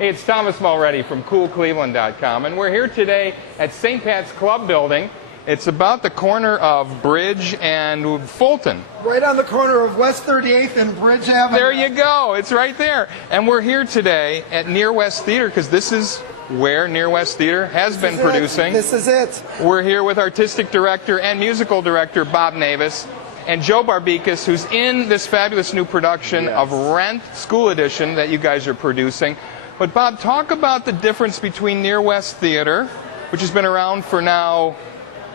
Hey, it's Thomas Mulready from CoolCleveland.com, and we're here today at St. Pat's Club Building. It's about the corner of Bridge and Fulton. Right on the corner of West 38th and Bridge Avenue. There you go. It's right there. And we're here today at Near West Theater because this is where Near West Theater has been producing. This is it. We're here with artistic director and musical director Bob Navis and Joe Barbicas, who's in this fabulous new production of Rent School Edition that you guys are producing. But Bob, talk about the difference between Near West Theater, which has been around for now,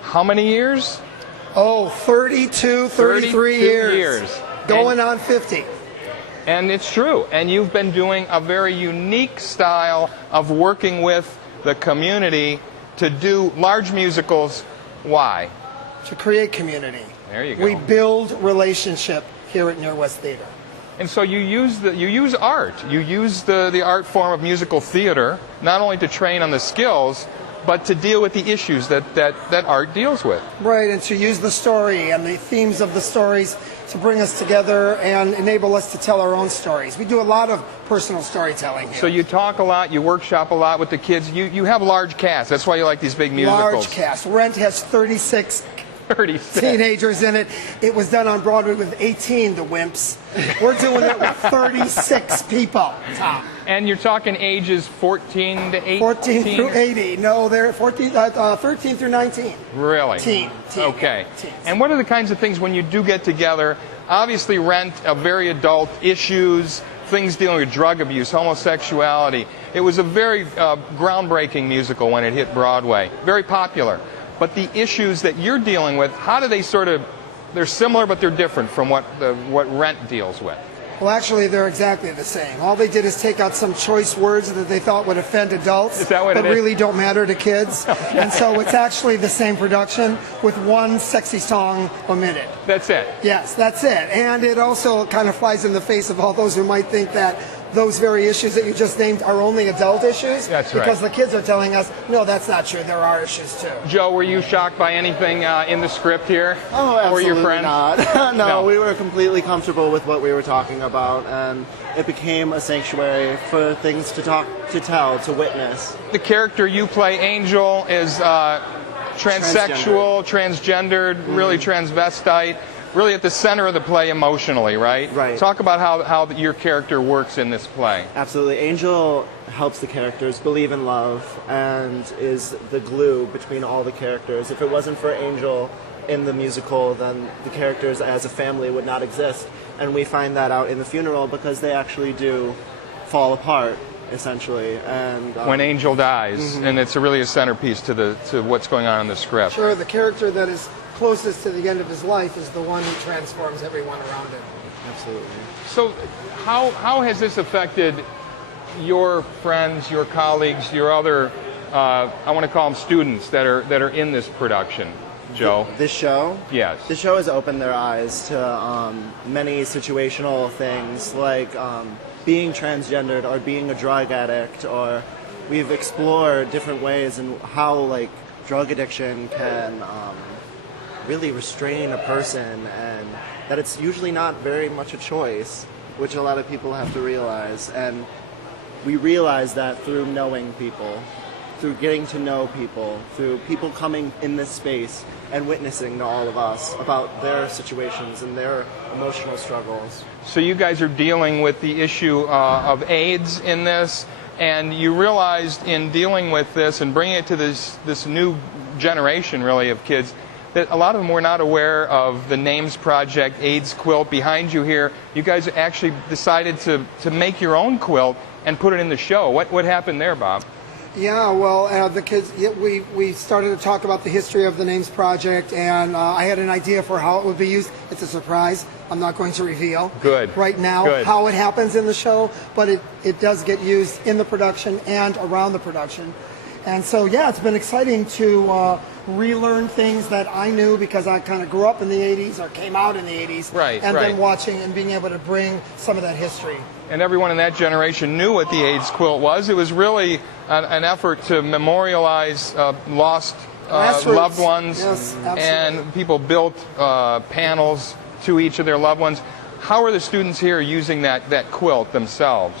how many years? Oh, 33 years. Going on 50. And it's true. And you've been doing a very unique style of working with the community to do large musicals. Why? To create community. There you go. We build relationship here at Near West Theater. And so you use art. You use the art form of musical theater, not only to train on the skills, but to deal with the issues that art deals with. Right, and to use the story and the themes of the stories to bring us together and enable us to tell our own stories. We do a lot of personal storytelling here. So you talk a lot, you workshop a lot with the kids. You have large casts. That's why you like these big musicals. Large cast. Rent has 36 teenagers in it. It was done on Broadway with 18, the wimps. We're doing it with 36 people, Tom. And you're talking ages 14 to 18? 14 through 80. No, they're 13 through 19. Really? Teen. Okay. Teens. And what are the kinds of things when you do get together? Obviously, Rent, very adult issues, things dealing with drug abuse, homosexuality. It was a very groundbreaking musical when it hit Broadway. Very popular. But the issues that you're dealing with, how do they they're similar but they're different from what Rent deals with? Well, actually, they're exactly the same. All they did is take out some choice words that they thought would offend adults, but really don't matter to kids. And so it's actually the same production with one sexy song omitted. That's it? Yes, that's it. And it also kind of flies in the face of all those who might think that those very issues that you just named are only adult issues. That's right. Because the kids are telling us, no, that's not true. There are issues too. Joe, were you shocked by anything in the script here? Oh, absolutely or your friends? not. No, we were completely comfortable with what we were talking about, and it became a sanctuary for things to tell, to witness. The character you play, Angel, is transsexual, transgendered, really transvestite. Really at the center of the play emotionally, right? Right. Talk about how your character works in this play. Absolutely. Angel helps the characters believe in love and is the glue between all the characters. If it wasn't for Angel in the musical, then the characters as a family would not exist. And we find that out in the funeral because they actually do fall apart, essentially. And when Angel dies, and it's really a centerpiece to what's going on in the script. Sure, the character that is closest to the end of his life is the one who transforms everyone around him. Absolutely. So how has this affected your friends, your colleagues, your other, I want to call them students that are in this production, Joe? This show? Yes. The show has opened their eyes to many situational things like being transgendered or being a drug addict, or we've explored different ways and how drug addiction can really restrain a person, and that it's usually not very much a choice, which a lot of people have to realize. And we realize that through knowing people, through getting to know people, through people coming in this space and witnessing to all of us about their situations and their emotional struggles. So you guys are dealing with the issue of AIDS in this, and you realized in dealing with this and bringing it to this new generation, really, of kids, that a lot of them were not aware of the Names Project AIDS quilt behind you here. You guys actually decided to make your own quilt and put it in the show. What happened there, Bob? Yeah, well, the kids, we started to talk about the history of the Names Project, and I had an idea for how it would be used. It's a surprise. I'm not going to reveal right now how it happens in the show, but it does get used in the production and around the production. And so, yeah, it's been exciting to relearn things that I knew because I kind of grew up in the 80s or came out in the 80s. Then watching and being able to bring some of that history. And everyone in that generation knew what the AIDS quilt was. It was really an effort to memorialize lost loved ones. Yes, absolutely. And people built panels to each of their loved ones. How are the students here using that quilt themselves?